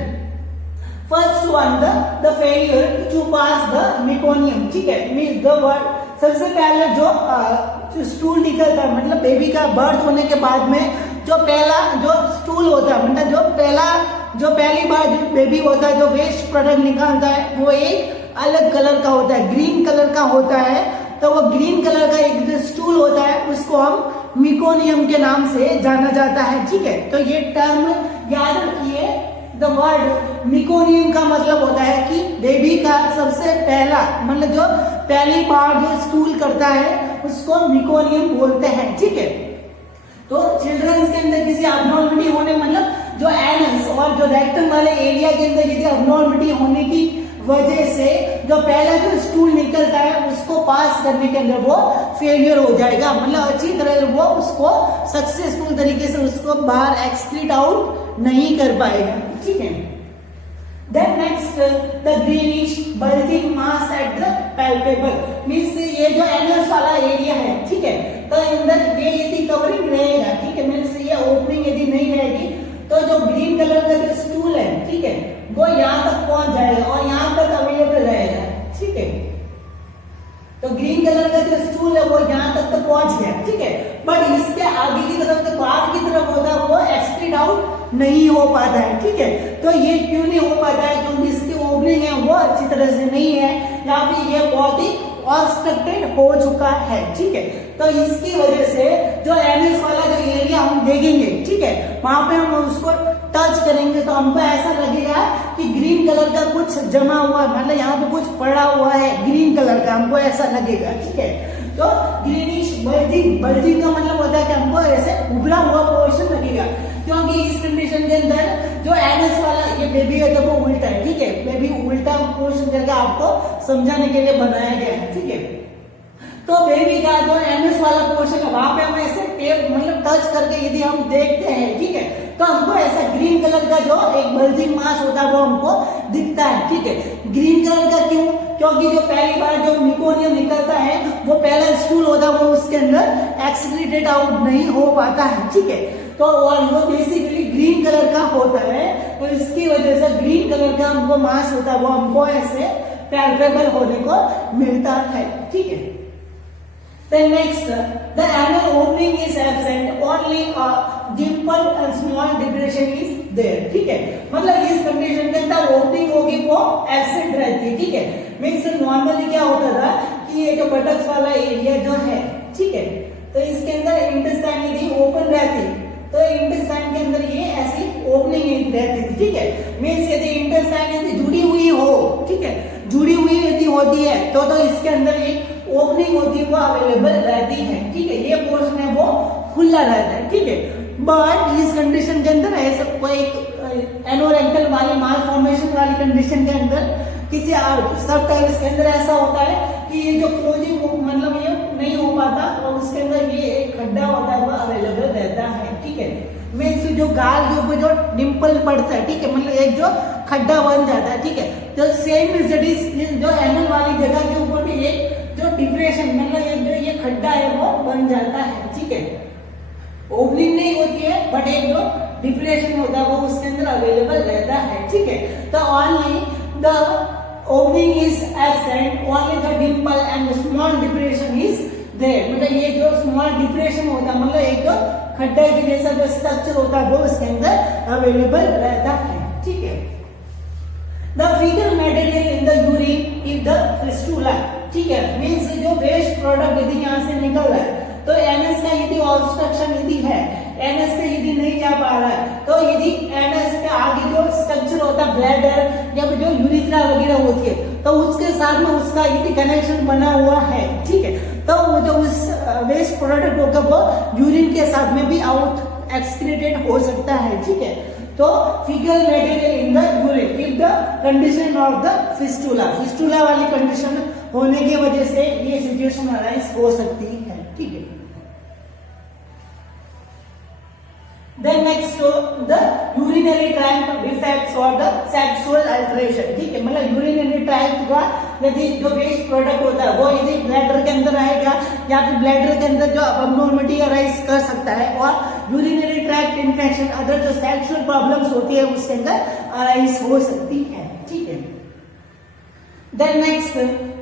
First one, the failure to pass the meconium, ठीक है, means the word सबसे पहले जो स्टूल निकलता है, मतलब बेबी का बर्थ होने के बाद में जो पहला जो स्टूल होता है, मतलब जो पहली बार जो बेबी होता है जो वेस्ट प्रोडक्ट निकालता है वो एक अलग कलर का होता है, ग्रीन कलर का होता है। तो वो ग्रीन कलर का एक जो स्टूल होता है उसको हम मिकोनियम के नाम से जाना जाता है, ठीक है। तो ये टर्म याद रखिए, द वर्ड मिकोनियम का मतलब होता है कि बेबी का सबसे पहला, मतलब जो पहली बार जो स्टूल करता है उसको मिकोनियम बोलते हैं, ठीक है। तो चिल्ड्रंस के अंदर किसी एब्नॉर्मलिटी होने, मतलब जो एनस और जो रेक्टम वाले एरिया के अंदर यदि अबनॉर्मलिटी होने की वजह से जो पहला जो स्टूल निकलता है उसको पास करने के अंदर वो फेलियर हो जाएगा, मतलब अच्छी तरह वो उसको सक्सेसफुल तरीके से उसको बाहर एक्सक्रीट आउट नहीं कर पाएगा, ठीक है। Then next the greenish bulging mass at the palpable means ये जो एनस वाला एरिया है, ठीक है, तो अंदर ये यदि कवरिंग रहेगा, ठीक है, मीन्स ये ओपनिंग यदि नहीं रहेगी तो जो ग्रीन कलर का जो स्टूल है, ठीक है, वो यहाँ तक पहुंच जाएगा और यहाँ तक अवेलेबल रहेगा, ठीक है। तो ग्रीन कलर का जो स्टूल है वो यहाँ तक तो पहुंच गया, ठीक है, बट इसके आगे की तरफ जो बाहर की तरफ होता है वो एक्सक्रीट आउट नहीं हो पाता है, ठीक है। तो ये क्यों नहीं हो पाता है? क्योंकि इसकी ओपनिंग है वो अच्छी तरह से नहीं है या फिर ये बहुत ही ऑब्स्ट्रक्टेड हो चुका है, ठीक है। तो इसकी वजह से जो एनस वाला जो एरिया हम देखेंगे, ठीक है, वहां पे हम उसको टच करेंगे तो हमको ऐसा लगेगा कि ग्रीन कलर का कुछ जमा हुआ है, मतलब यहाँ पे कुछ पड़ा हुआ है ग्रीन कलर का, हमको ऐसा लगेगा, ठीक है। तो ग्रीनिश बल्जिंग का मतलब होता है कि हमको ऐसे उभरा हुआ पोर्शन लगेगा, क्योंकि इस कंडीशन के अंदर जो एनस वाला ये बेबी है जब वो उल्टा है, ठीक है, बेबी उल्टा पोर्शन करके आपको समझाने के लिए बनाया गया है, ठीक है। तो बेबी का जो एनस वाला पोर्शन है वहां पे हम ऐसे टेप मतलब टच करके यदि हम देखते हैं, ठीक है, तो हमको ऐसा ग्रीन कलर का जो एक बल्जिंग मास होता है वो हमको दिखता है, ठीक है। ग्रीन कलर का क्यों? क्योंकि जो पहली बार जो मिकोनियम निकलता है वो पहला स्टूल होता है वो उसके अंदर एक्सक्रीटेड आउट नहीं हो पाता है, ठीक है। तो और वो बेसिकली ग्रीन कलर का होता है, तो इसकी वजह से ग्रीन कलर का हमको मास होता है वो हमको ऐसे पैल्पेबल होने को मिलता है, ठीक है। Then next, the anal opening is absent, only a dimple and small depression is there, ठीक है। मतलब इस कंडीशन के अंदर ओपनिंग होगी वो एब्सेंट रहती है, ठीक है। मीन्स नॉर्मली क्या होता था कि ये जो बटक्स वाला एरिया जो है, ठीक है, तो इसके अंदर इंटेस्टाइन यदि ओपन रहती तो इंटेस्टाइन के अंदर ये ऐसी ओपनिंग रहती थी, ठीक है। मीन्स यदि इंटेस्टाइन यदि जुड़ी हुई हो, ठीक है, जुड़ी हुई यदि होती है तो इसके अंदर एक ओपनिंग होती है वो अवेलेबल रहती है, ठीक है, ये पोर्शन है वो खुला रहता है, ठीक है। बट इस कंडीशन के अंदर ऐसा कोई एनोरेंटल वाली माल फॉर्मेशन वाली कंडीशन के अंदर किसी सब टाइप्स के अंदर ऐसा होता है कि ये जो क्लोजिंग मतलब ये नहीं हो पाता और उसके अंदर ये एक खड्डा होता है वो अवेलेबल रहता है, ठीक है। मीन्स जो गाल के ऊपर जो डिम्पल पड़ता है, ठीक है, मतलब एक जो खड्डा बन जाता है, ठीक है। तो सेम जो एनल वाली जगह के ऊपर भी एक जो डिप्रेशन मतलब एक जो ये खड्डा है वो बन जाता है, ठीक है। ओपनिंग नहीं होती है बट एक जो डिप्रेशन होता है वो उसके अंदर अवेलेबल रहता है, ठीक है। तो only the opening is absent, only the dimple and small depression is there, मतलब ये जो स्मॉल डिप्रेशन होता है मतलब एक जो खड्डे के जैसा जो स्ट्रक्चर होता है वो उसके अंदर अवेलेबल रहता है, ठीक है। The fecal material in the urine is the fistula, ठीक है, मीन्स जो वेस्ट प्रोडक्ट यदि यहाँ से निकल रहा है तो एनएस का यदि ऑब्स्ट्रक्शन यदि है, एनएस से यदि नहीं जा पा रहा है तो यदि एनएस के आगे जो स्ट्रक्चर होता है ब्लैडर या जो यूरिथ्रा वगैरह होती है तो उसके साथ में उसका यदि कनेक्शन बना हुआ है, ठीक है, तो वो जो उस वेस्ट प्रोडक्ट होगा वो यूरिन के साथ में भी आउट एक्सक्रीटेड हो सकता है, ठीक है। तो fecal material in the urine if the condition of the fistula वाली कंडीशन होने की वजह से ये सिचुएशन अराइज हो सकती है, ठीक है। Then next the urinary tract defects or the sexual alteration, ठीक है, मतलब यूरिनरी ट्रैक्ट का यदि जो वेस्ट प्रोडक्ट होता है वो यदि ब्लैडर के अंदर आएगा या फिर ब्लैडर के अंदर जो अबनॉर्मलिटी अराइज कर सकता है और यूरिनरी ट्रैक्ट इन्फेक्शन अदर जो सेक्सुअल प्रॉब्लम्स होती है उसके अंदर अराइज हो सकती है, ठीक है। Then next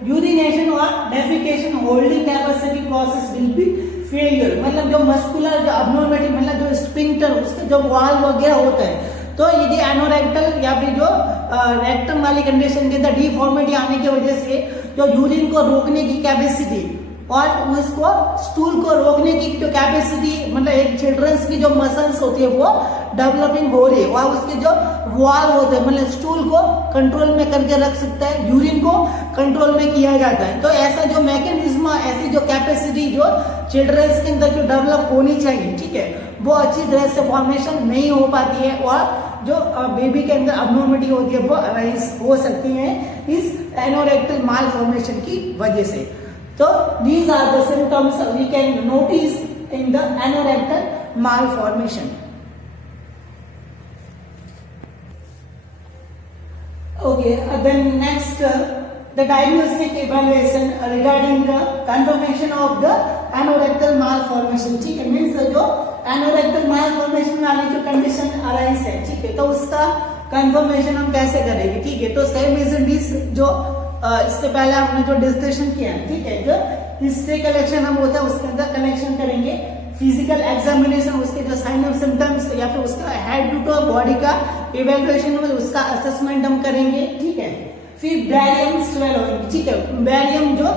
urination or defecation holding capacity process will be failure, मतलब जो मस्कुलर जो अबनॉर्मलिटी मतलब जो स्फिंक्टर उसके जो वाल वगैरह होता है तो यदि एनोरेक्टल या फिर जो रेक्टम वाली कंडीशन के अंदर डिफॉर्मिटी आने की वजह से जो यूरिन को रोकने की कैपेसिटी और उसको स्टूल को रोकने की जो कैपेसिटी मतलब एक चिल्ड्रंस की जो मसल्स होती है वो डेवलपिंग हो रही है और उसके जो वाल होते हैं मतलब स्टूल को कंट्रोल में करके रख सकता है, यूरिन को कंट्रोल में किया जाता है। तो ऐसा जो मैकेनिज्म ऐसी जो कैपेसिटी जो चिल्ड्रंस के अंदर जो डेवलप होनी चाहिए, ठीक है, वो अच्छी तरह से फॉर्मेशन नहीं हो पाती है और जो बेबी के अंदर अबनॉर्मलिटी होती है वो अराइज हो सकती है इस एनोरेक्टल मालफॉर्मेशन की वजह से। तो these are the symptoms we can notice in the anorectal malformation. Okay, then next the diagnostic evaluation regarding the confirmation of the anorectal malformation, ठीक है, मीन्स जो anorectal malformation वाली जो कंडीशन अराइज है, ठीक है, तो उसका कंफर्मेशन हम कैसे करेंगे, ठीक है। तो सेम इज दिस जो इससे पहले हमने जो डिस्कशन किया, ठीक है, जो हिस्ट्री कलेक्शन हम होता है उसके अंदर कलेक्शन करेंगे, फिजिकल एग्जामिनेशन उसके जो साइन ऑफ सिम्टम्स या फिर उसका हेड टू टो बॉडी का इवेल्युएशन में उसका असेसमेंट हम करेंगे, ठीक है। फिर बैरियम स्वेलोइंग, ठीक है, बैरियम जो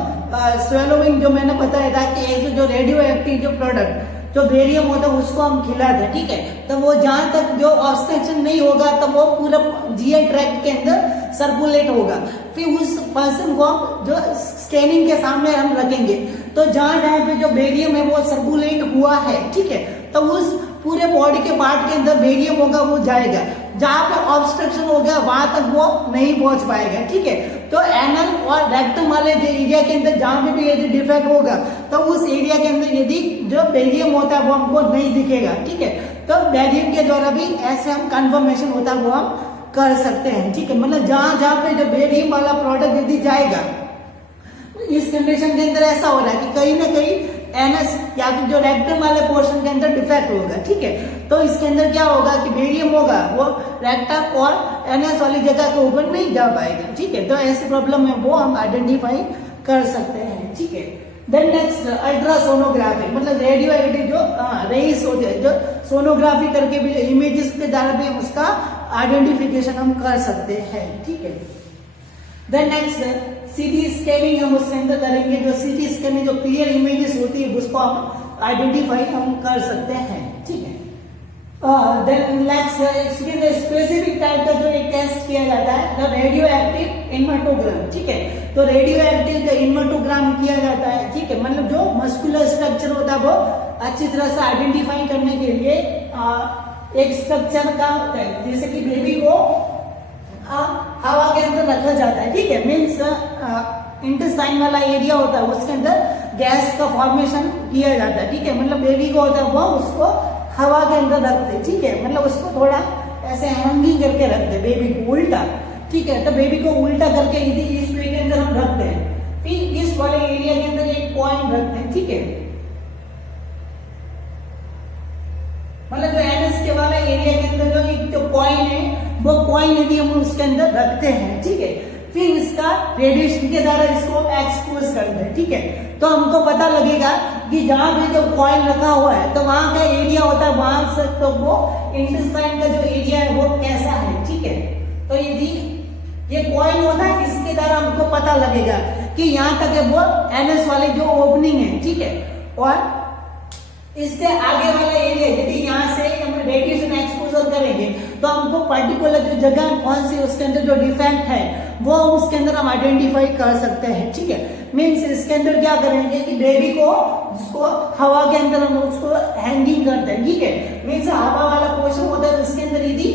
स्वेलोइंग जो मैंने बताया था कि जो रेडियो एक्टिव जो प्रोडक्ट जो बेरियम होता है उसको हम खिलाते हैं, ठीक है, तो वो जहां तक जो ऑब्स्ट्रक्शन नहीं होगा तब वो पूरा जीआई ट्रैक्ट के अंदर सर्कुलेट होगा। फिर उस पर्सन को जो स्कैनिंग के सामने हम रखेंगे, तो जहां जहां पे जो बेरियम है वो सर्कुलेट हुआ है, ठीक है, तो उस पूरे बॉडी के पार्ट के अंदर बेरियम होगा वो जाएगा, जहां पे ऑब्स्ट्रक्शन हो गया वहां तक वो नहीं पहुंच पाएगा, ठीक है। तो एनल और रेक्टम वाले जो एरिया के अंदर जहां पे भी यदि डिफेक्ट होगा तो उस एरिया के अंदर यदि जो बेरियम होता है वो हमको नहीं दिखेगा, ठीक है। तो बेरियम के द्वारा भी ऐसे हम कंफर्मेशन होता है वो हम कर सकते हैं, ठीक है, मतलब जहां जहां पे जो बेरियम वाला प्रोडक्ट यदि जाएगा, इस कंडीशन के अंदर ऐसा हो रहा है कि कहीं ना कहीं एनएस या फिर जो रेक्टम वाले पोर्शन के अंदर डिफेक्ट होगा, ठीक है, तो इसके अंदर क्या होगा कि बेरियम होगा वो रेक्टम और एनएस वाली जगह के ऊपर नहीं जा पाएगा, ठीक है। तो ऐसी प्रॉब्लम है वो हम आइडेंटिफाई कर सकते हैं, ठीक है। देन नेक्स्ट अल्ट्रासोनोग्राफी, मतलब रेडियो एक्टिव जो रेस होते हैं, जो सोनोग्राफी करके भी इमेजेस के द्वारा भी हम उसका आइडेंटिफिकेशन हम कर सकते हैं, ठीक है। देन नेक्स्ट सीटी स्कैनिंग हम उसके अंदर करेंगे, जो सीटी स्कैन में जो क्लियर इमेजेस होती है उसको हम आइडेंटिफाई हम कर सकते हैं, ठीक है। देन नेक्स्ट स्पेसिफिक टाइप का जो एक टेस्ट किया जाता है द रेडियो एक्टिव इन्वर्टोग्राम, ठीक है, तो रेडियो एक्टिव इन्वर्टोग्राम किया जाता है, ठीक है, मतलब जो मस्कुलर स्ट्रक्चर होता है वो अच्छी तरह से आइडेंटिफाई करने के लिए एक स्ट्रक्चर का होता है, जैसे कि बेबी को हवा के अंदर रखा जाता है, ठीक है, मीन्स इंटेस्टाइन वाला एरिया होता है उसके अंदर गैस का फॉर्मेशन किया जाता है, ठीक है, मतलब बेबी को होता है वो उसको हवा के अंदर रखते, ठीक है, मतलब उसको थोड़ा ऐसे हैंगिंग करके रखते बेबी को उल्टा, ठीक है, तो बेबी को उल्टा करके यदि इस वे के अंदर हम रखते हैं, फिर इस वाले एरिया के अंदर एक पॉइंट रखते हैं, ठीक है, मतलब जो एनएस के वाला एरिया के अंदर जो एक जो पॉइंट है वो पॉइंट यदि हम उसके अंदर रखते हैं, ठीक है, फिर इसका रेडिएशन के द्वारा इसको एक्सपोज करते हैं, ठीक है, तो हमको पता लगेगा कि जहां पे जो कॉइल रखा हुआ है तो वहां का एरिया होता है, वहां से तो वो इंटेस्टाइन का जो एरिया है वो कैसा है, ठीक है। तो यदि ये कॉइल होता है इसके द्वारा हमको पता लगेगा कि यहाँ तक है वो एनएस वाली जो ओपनिंग है, ठीक है, और इससे आगे वाला एरिया यदि यहाँ से हम रेडिएशन एक्सपोजर करेंगे तो हमको पर्टिकुलर जो जगह कौन सी उसके अंदर जो डिफेक्ट है वो उसके अंदर हम आइडेंटिफाई कर सकते हैं, ठीक है। मीन्स इसके अंदर क्या करेंगे कि बेबी को जिसको हवा के अंदर हम उसको हैंगिंग करते हैं, ठीक है, मीन्स हवा वाला पोर्शन होता है इसके अंदर यदि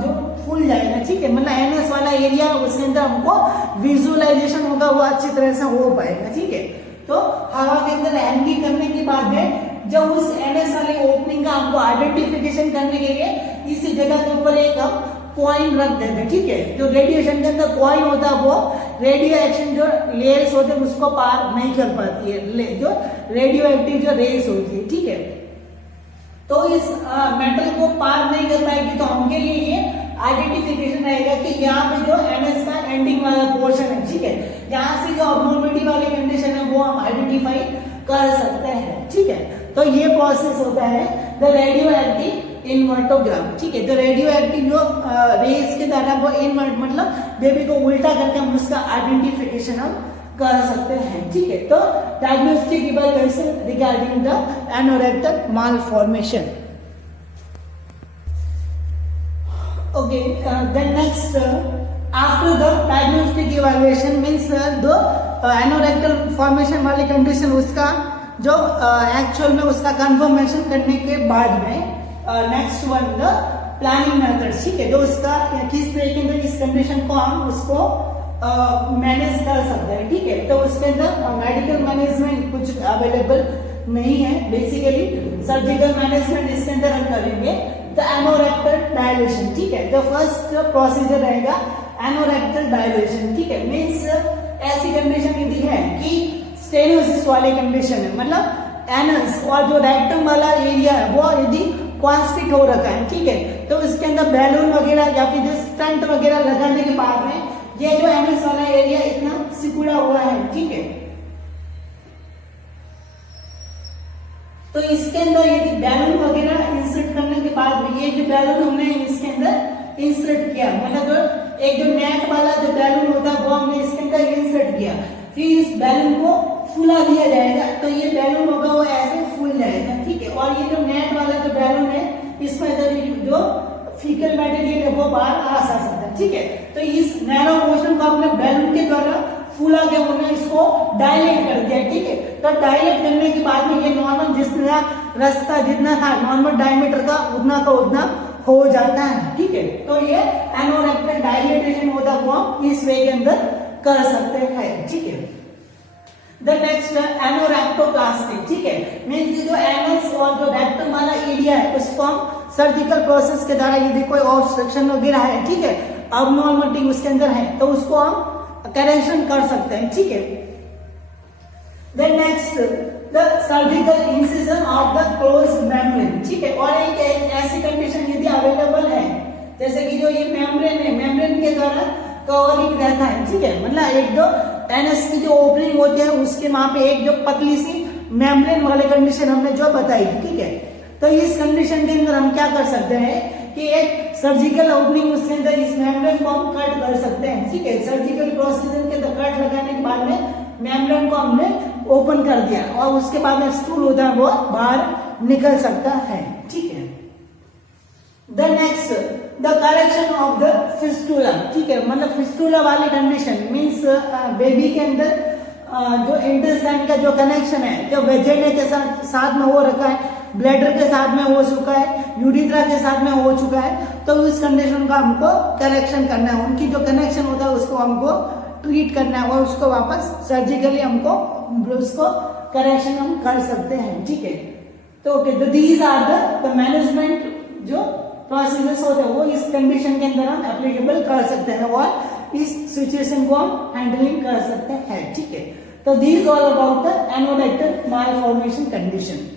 जो फूल जाएगा, ठीक है, मतलब एनएस वाला एरिया उसके अंदर हमको विजुअलाइजेशन होगा वो अच्छी तरह से हो पाएगा, ठीक है। तो हवा के अंदर हैंगिंग करने के बाद में जब उस एनएस वाले ओपनिंग का हमको आइडेंटिफिकेशन करने के लिए इसी जगह के ऊपर एक हम पॉइंट रख देते हैं, ठीक है, जो रेडिएशन के अंदर पॉइंट होता है वो रेडियो एक्शन जो लेयर्स होते हैं उसको पार नहीं कर पाती है, जो रेडियो एक्टिव जो रेस होती है, ठीक है, तो इस मेटल को पार नहीं कर पाएगी, तो हमके लिए ये आइडेंटिफिकेशन रहेगा कि यहाँ पे जो एनएस का एंडिंग वाला पोर्शन है, ठीक है, यहाँ से जो अबनॉर्मलिटी वाली कंडीशन है वो हम आइडेंटिफाई कर सकते हैं, ठीक है। तो ये प्रोसेस होता है द रेडियो एक्टिव इन्वर्टोग्राम, ठीक है, तो रेडियो एक्टिव जो रेस के द्वारा वो इन्वर्ट मतलब बेबी को उल्टा करके हम उसका आइडेंटिफिकेशन हम कर सकते हैं, ठीक है। तो diagnostic evaluation regarding the anorectal malformation. Okay, then next after the diagnostic evaluation means the anorectal formation वाली कंडीशन उसका जो एक्चुअल में उसका कंफर्मेशन करने के बाद में next one the planning method, ठीक है, जो उसका किस तरीके से इस कंडीशन को हम उसको मैनेज कर सकते हैं, ठीक है। तो उसके अंदर मेडिकल मैनेजमेंट कुछ अवेलेबल नहीं है, बेसिकली सर्जिकल मैनेजमेंट इसके अंदर हम करेंगे। द एनोरेक्टल डायलेशन, ठीक है, द फर्स्ट प्रोसीजर रहेगा एनोरेक्टल डायलेशन, ठीक है। मीन्स ऐसी कंडीशन यदि है कि स्टेनोसिस वाले कंडीशन है, मतलब एनस और जो रेक्टम वाला एरिया है वो यदि कॉन्स्ट्रिक्ट हो रखा है, ठीक है, तो इसके अंदर बैलून वगैरह या फिर जो स्टंट वगैरह लगाने के बाद में ये जो एनस वाला एरिया इतना सिकुड़ा हुआ है, ठीक है, तो इसके अंदर यदि बैलून वगैरह इंसर्ट करने के बाद में ये जो बैलून हमने इसके अंदर इंसर्ट किया, मतलब जो एक जो नेट वाला जो बैलून होता है वो हमने इसके अंदर इंसर्ट किया, फिर इस बैलून को फुला दिया जाएगा, तो ये बैलून होगा वो ऐसे फूल जाएगा, ठीक है। और ये जो नेट वाला जो बैलून है इसमें जो फीकल मटेरियल है वो बाहर आ सकता है, ठीक है। तो इस नैरो मोशन को हमने बैलून के द्वारा फूला के हमने इसको डायलेट कर दिया, ठीक है। तो डायलेट करने के बाद में ये नॉर्मल जितना रास्ता जितना था नॉर्मल डायमीटर का उतना हो जाता है, ठीक है। तो ये एनोरेक्टल डायलेटेशन होता है वो हम इस वे के अंदर कर सकते हैं, ठीक है। द नेक्स्ट एनोरेक्टोप्लास्टी, ठीक है, मीन्स जो एनस और जो रेक्टम वाला एरिया है उसको हम सर्जिकल प्रोसेस के द्वारा यदि कोई ऑब्स्ट्रक्शन वगैरह है, ठीक है, अबनॉर्मलिटी उसके अंदर है तो उसको हम करेक्शन कर सकते हैं, ठीक है। Then next the surgical incision of the closed membrane, ठीक है। और एक ऐसी कंडीशन यदि अवेलेबल है जैसे कि जो ये मेम्ब्रेन है, मेम्ब्रेन के द्वारा कवरिंग रहता है, ठीक है, मतलब एक जो एनएस की जो ओपनिंग होती है उसके वहां पे एक जो पतली सी मेम्ब्रेन वाली कंडीशन हमने जो बताई थी, ठीक है। तो इस कंडीशन के अंदर हम क्या कर सकते हैं कि एक सर्जिकल ओपनिंग उसके अंदर इस मेम्ब्रेन को हम कट कर सकते हैं, ठीक है। सर्जिकल प्रोसीजर के अंदर कट लगाने के बाद में मेम्ब्रेन को हमने ओपन कर दिया और उसके बाद में स्टूल होता है वो बाहर निकल सकता है, ठीक है। The next the correction of the fistula, ठीक है, मतलब फिस्टुला वाली कंडीशन मीन्स बेबी के अंदर जो इंटेस्टाइन का जो कनेक्शन है जो वेजिना के साथ में हो रखा है, ब्लैडर के साथ में हो चुका है, यूरिथ्रा के साथ में हो चुका है, तो इस कंडीशन का हमको करेक्शन करना है, उनकी जो कनेक्शन होता है उसको हमको ट्रीट करना है और उसको वापस सर्जिकली हमको उसको करेक्शन हम कर सकते हैं, ठीक है। तो दीज आर द मैनेजमेंट जो प्रोसीजर्स होते हैं वो इस कंडीशन के अंदर हम एप्लीकेबल कर सकते हैं और इस सिचुएशन को हम हैंडलिंग कर सकते हैं, ठीक है। तो these all about the anorectal malformation condition.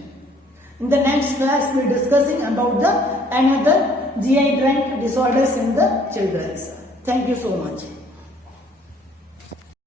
In the next class, we are discussing about the another GI tract disorders in the children. Thank you so much.